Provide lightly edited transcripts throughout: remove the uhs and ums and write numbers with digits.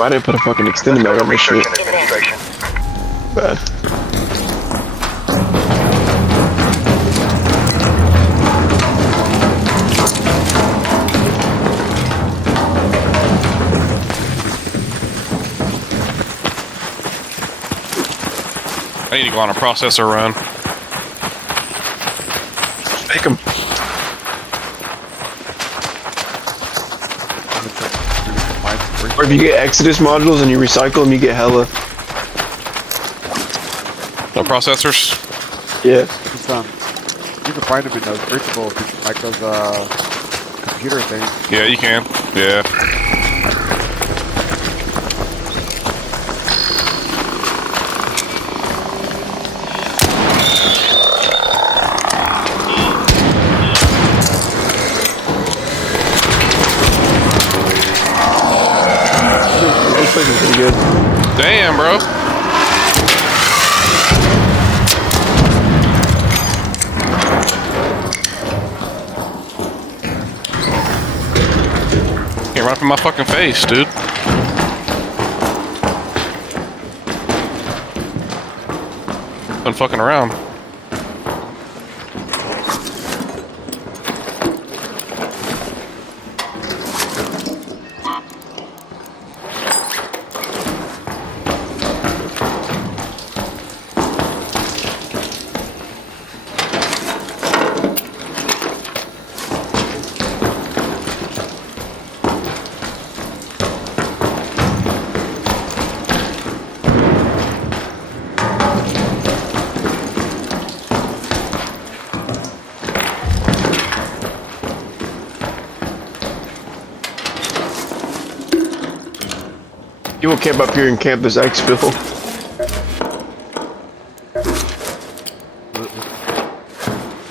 I didn't put a fucking extended mag on my shit. Bad. I need to go on a processor run. Make him. Or if you get Exodus modules and you recycle them, you get hella. No processors? Yeah. You can find them in those breachables, like those computer things. Yeah, you can. Yeah. This place is pretty good. Damn, bro. Can't run up in my fucking face, dude. Been fucking around. You won't camp up here in Campus Xville.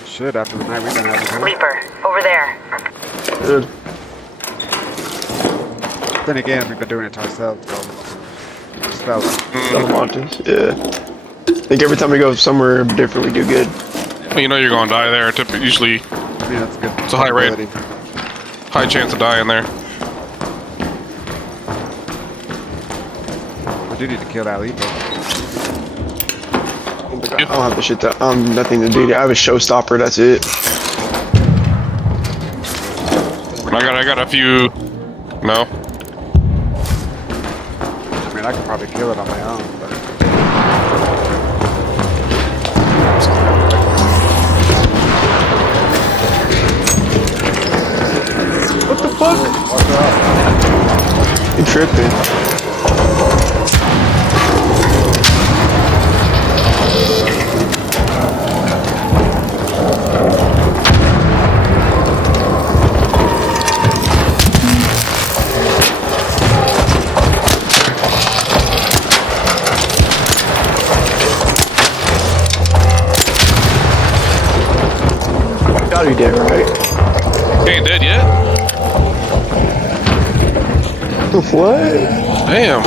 Shit, after the night we've been having. Sleeper, over there. Good. Then again, we've been doing it to ourselves. So, Salamantes, yeah. I think every time we go somewhere different, we do good. Well, you know you're gonna die there. Usually, I mean, that's good. It's a high rate. High chance of dying there. I do need to kill that leaper. I don't have the shit that nothing to do. I have a showstopper. That's it. I got a few. No. I mean, I could probably kill it on my own, but. What the fuck? What's up? You tripping? Gotta be dead, right? He ain't dead yet? What? Damn.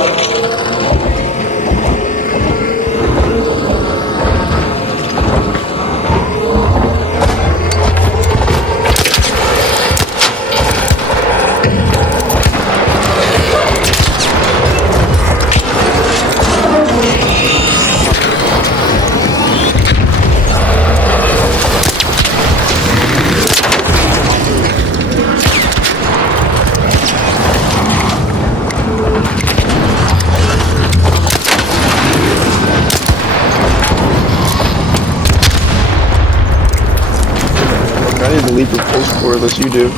I need to leave your post for unless you do.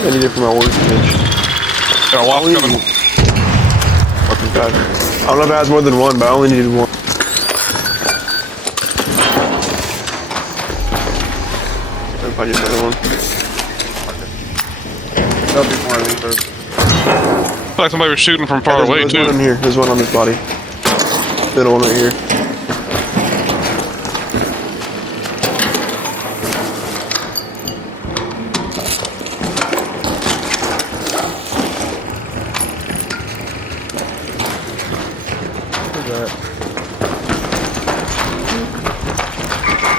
I need it for my workbench. Got a walk coming. Fucking God. I don't know if it has more than one, but I only needed one. I'll find you another one. There'll be more leapers. I feel like somebody was shooting from far away, There's too. one in here. There's one on this body. Middle one right here.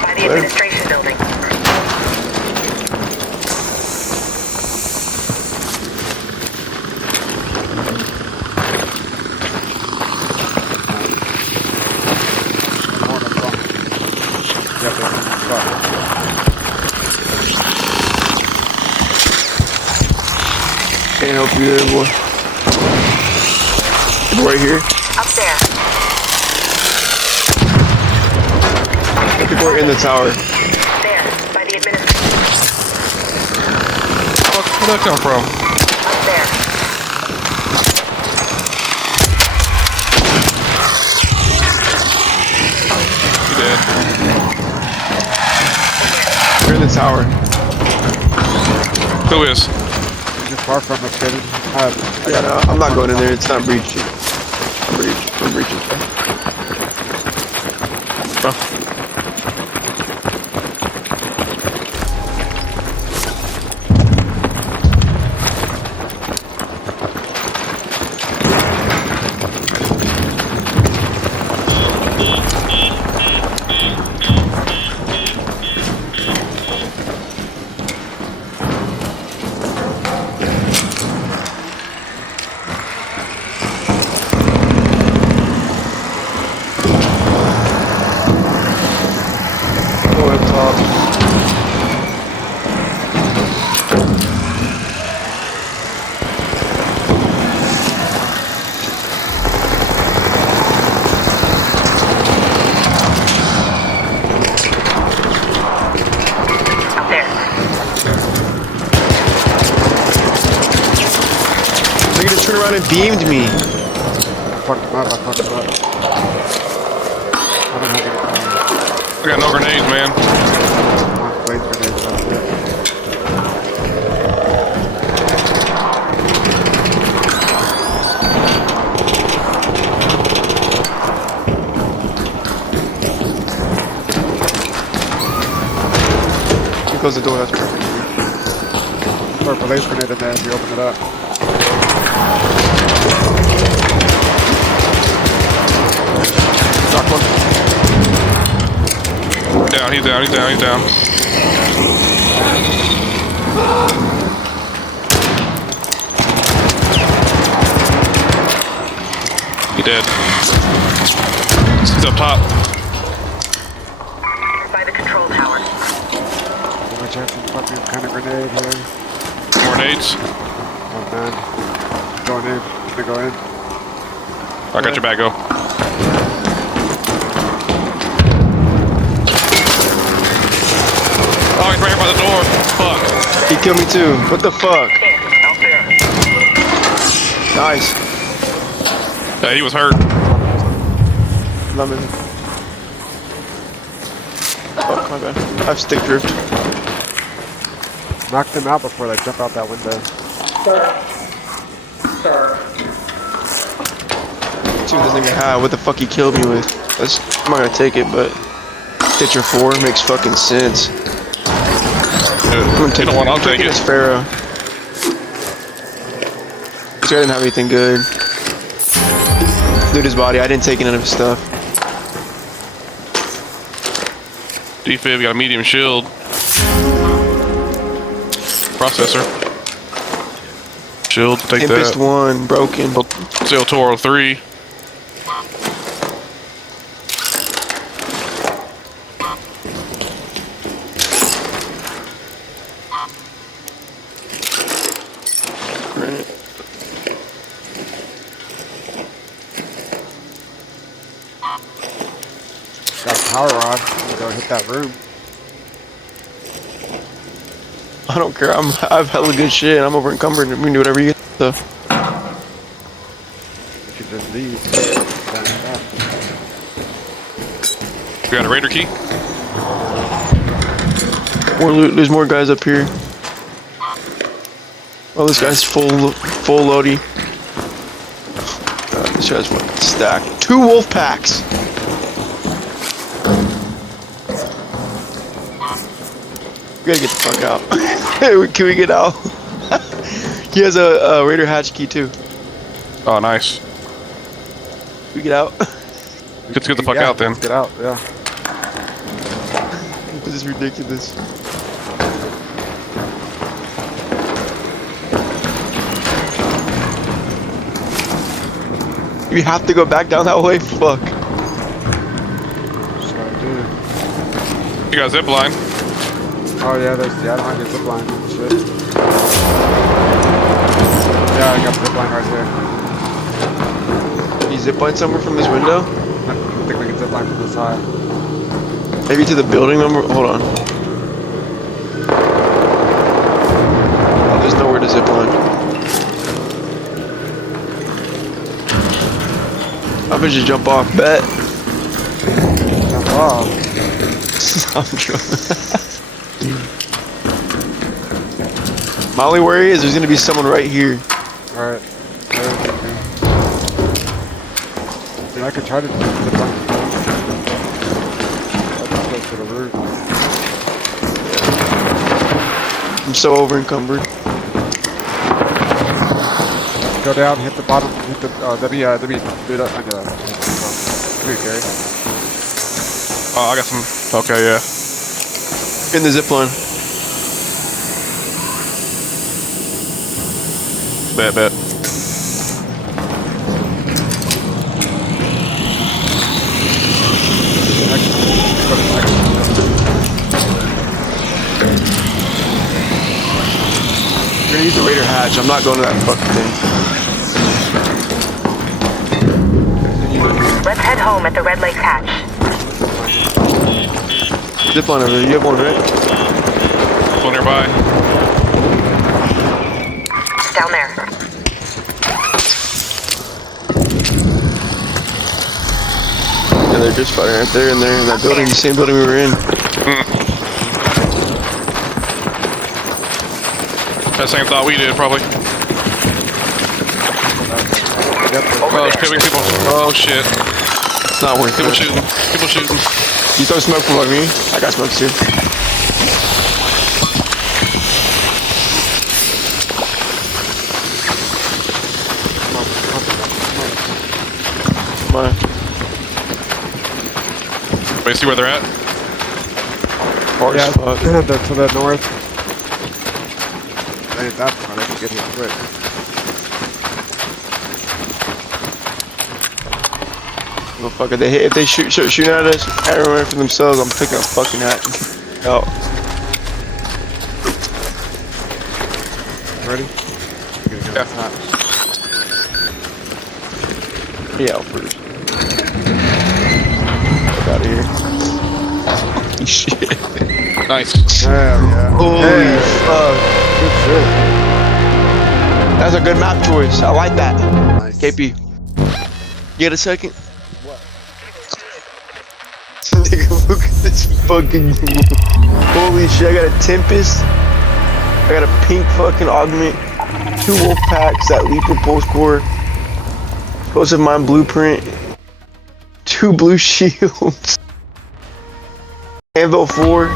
By the administration building. Fuck. Can't help you there, boy. Right here. Up there. People are in the tower. There, by the administration. Where'd that come from? Up there. You dead. They're in the tower. Who is? You're far from us, Kevin. I'm not going in there. It's not breaching. I'm breaching. Go up top. Up there. They just turned around and beamed me. I fucked him up. I don't have any I got no grenades, man. blaze grenades. That's it. You close the door. That's perfect. Throw a blaze grenade in there if you open it up. Knock one. Down, he's down, he's down, he's down. He dead. He's up top. By the control tower. Watch out some fucking kind of grenade here. More nades. Oh man. Going in. Gonna go in. I got your back, go. Oh, he's right here by the door. Fuck. He killed me too. What the fuck? Out there. Nice. Yeah, he was hurt. Lemon. Oh my bad. I have stick drift. Knock them out before they jump out that window. See what this nigga had. What the fuck he killed me with? I'm not gonna take it, but Stitcher 4 makes fucking sense. You don't want, I'll take it. This Pharaoh. This guy didn't have anything good. Dude, his body. I didn't take none of his stuff. D-Fib got a medium shield. Processor. Shield, take Tempest that. 1 broken. Sail Toro 3. Got a power rod. I'm gonna go hit that room. I don't care. I have hella good shit. I'm over encumbered. We can do whatever you get. So. You can just leave. You got a Raider key? More loot. There's more guys up here. Oh, this guy's full loady. This guy's fucking stacked. 2 wolf packs. We gotta get the fuck out. Can we get out? He has a Raider hatch key too. Oh, nice. We get out. Let's get the fuck out then. Get out, yeah. This is ridiculous. You have to go back down that way? Fuck. That's what I do. You got zip line. Oh yeah, there's I don't have a zip line. Shit. Yeah, I got zip line right there. You zip line somewhere from this window? I think we can zip line from this high. Maybe to the building number? Hold on. Oh, there's nowhere to zip line. I'm gonna just jump off. Bet. Jump off. I'm drunk. Molly, where he is, there's gonna be someone right here. Alright. Dude, I could try to zip line. I'll just go to the roof. I'm so over encumbered. Go down, hit the bottom, hit the, let me do that, come here, Gary. Oh, I got some. Okay, yeah. In the zip line. Bet. I'm gonna use the Raider hatch. I'm not going to that fucking thing. Let's head home at the Red Lake hatch. Zip line over there. You have one, right? One nearby. Down there. Yeah, they're just fighting right there and there in that building, the same building we were in. That same thought we did, probably. Oh shit, we people. Oh shit. It's not worth People it. shooting. People shooting. You throw smoke from like me? I got smoke too. Come on. Wait, see where they're at? Hard Yeah, as fuck. they're to the north. They ain't that far, they can get here quick. Well, fuck it. If they shoot at us, everyone for themselves, I'm picking a fucking hat. Oh. Ready? Yeah. Yeah, first. Get out of here. Shit. Nice. Hell yeah. Holy fuck. Good shit. That's a good map choice. I like that. Nice. KP. Get a second? What? Nigga, look at this fucking. Holy shit, I got a Tempest. I got a pink fucking augment. 2 wolf packs, that Leaper pulse core. Explosive mine blueprint. 2 blue shields. Anviled 4.